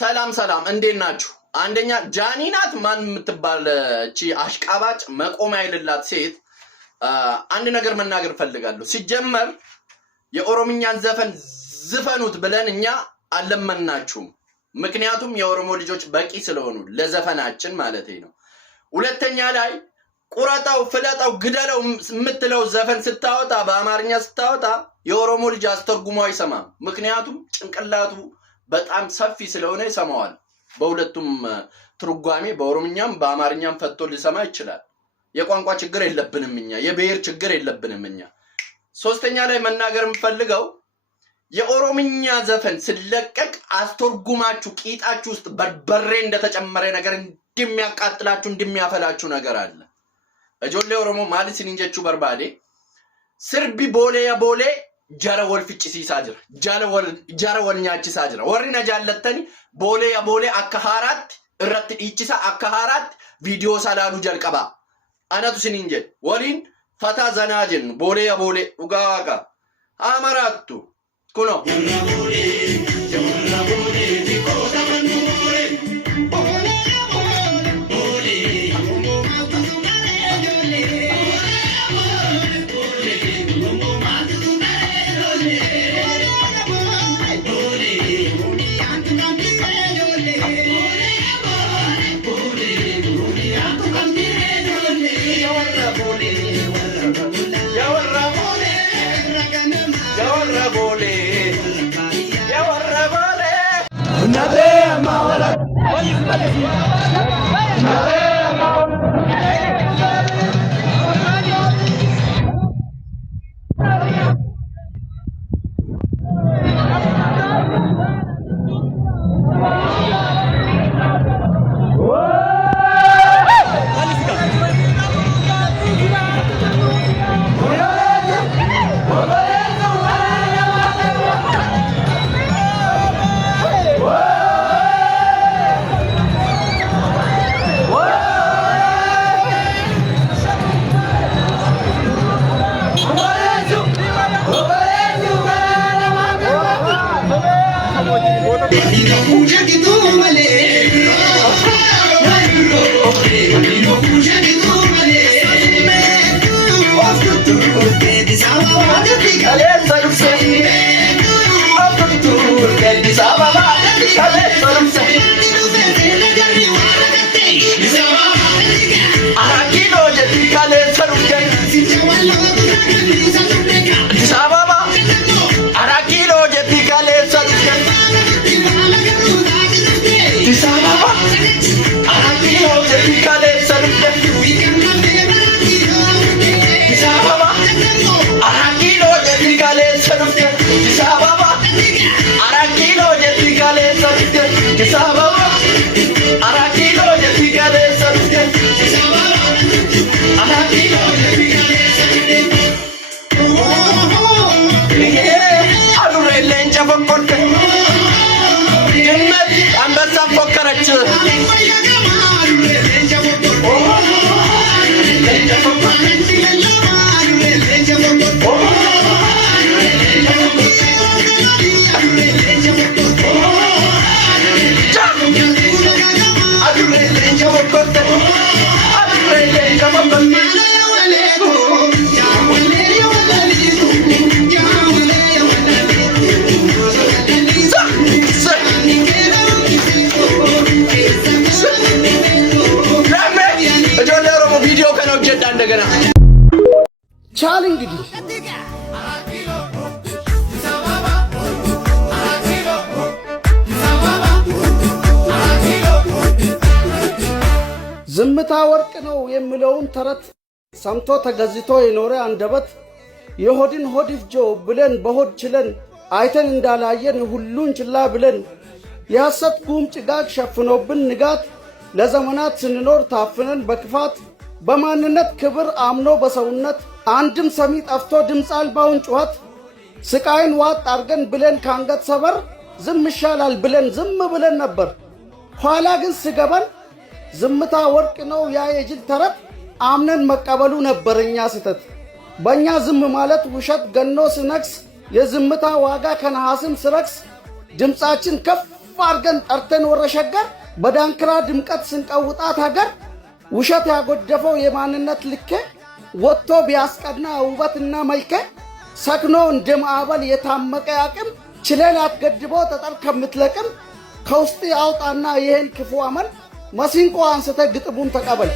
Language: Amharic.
ሰላም ሰላም እንዴት ናችሁ? አንደኛ ጃኒናት ማን የምትባል እቺ አሽቃባጭ መቆም አይልላት ሴት አንድ ነገር መናገር ፈልጋለሁ። ሲጀመር የኦሮምኛን ዘፈን ዝፈኑት ብለን እኛ አለመናችሁም። ምክንያቱም የኦሮሞ ልጆች በቂ ስለሆኑ ለዘፈናችን ማለት ነው። ሁለተኛ ላይ ቁረጣው ፍለጣው ግደለው የምትለው ዘፈን ስታወጣ በአማርኛ ስታወጣ የኦሮሞ ልጅ አስተርጉሞ አይሰማም። ምክንያቱም ጭንቅላቱ በጣም ሰፊ ስለሆነ ይሰማዋል። በሁለቱም ትርጓሜ በኦሮምኛም በአማርኛም ፈቶ ሊሰማ ይችላል። የቋንቋ ችግር የለብንም እኛ፣ የብሔር ችግር የለብንም እኛ። ሶስተኛ ላይ መናገር የምፈልገው የኦሮምኛ ዘፈን ስለቀቅ አስተርጉማችሁ ቂጣችሁ ውስጥ በርበሬ እንደተጨመረ ነገር እንደሚያቃጥላችሁ እንደሚያፈላችሁ ነገር አለ። እጆሌ ኦሮሞ ማለት ሲንጀቹ በርባዴ ስርቢ ቦሌ ያቦሌ ጃራ ወልፍጭሲሳ ጅራ ጃራ ወልኛቺሳ ጅራ ወሪ ነጃለተኒ ቦሌ ያቦሌ አካሃራት እረት ኢቺሳ አካሃራት ቪዲዮ ሳላሉ ጀልቀባ አናቱ ሲንጀ ወሊን ፈታ ዘናጅን ቦሌ ያቦሌ ኡጋጋ አማራቱ ኩኖ ቻል እንግዲህ ዝምታ ወርቅ ነው የሚለውን ተረት ሰምቶ ተገዝቶ የኖረ አንደበት የሆድን ሆድ ይፍጆ ብለን በሆድ ችለን አይተን እንዳላየን ሁሉን ችላ ብለን የሐሰት ጉም ጭጋግ ሸፍኖብን ንጋት ለዘመናት ስንኖር ታፍነን በክፋት በማንነት ክብር አምኖ በሰውነት አንድም ሰሚ ጠፍቶ ድምፅ አልባውን ጩኸት ስቃይን ዋጥ አርገን ብለን ካንገት ሰበር ዝም ይሻላል ብለን ዝም ብለን ነበር። ኋላ ግን ስገባን ዝምታ ወርቅ ነው ያ የጅል ተረት አምነን መቀበሉ ነበርኛ ስተት። በእኛ ዝም ማለት ውሸት ገኖ ስነክስ የዝምታ ዋጋ ከነሐስም ስረክስ ድምፃችን ከፍ አድርገን ጠርተን ወረሸገር በዳንክራ ድምቀት ስንቀውጣት ሀገር ውሸት ያጎደፈው የማንነት ልኬ ወጥቶ ቢያስቀና ውበትና መልከ ሰክኖ እንደማዕበል የታመቀ አቅም ችለን አትገድበው ተጠር ከምትለቅም ከውስጥ አውጣና ይሄን ክፉ አመል መሲንቆ አንስተ ግጥሙን ተቀበል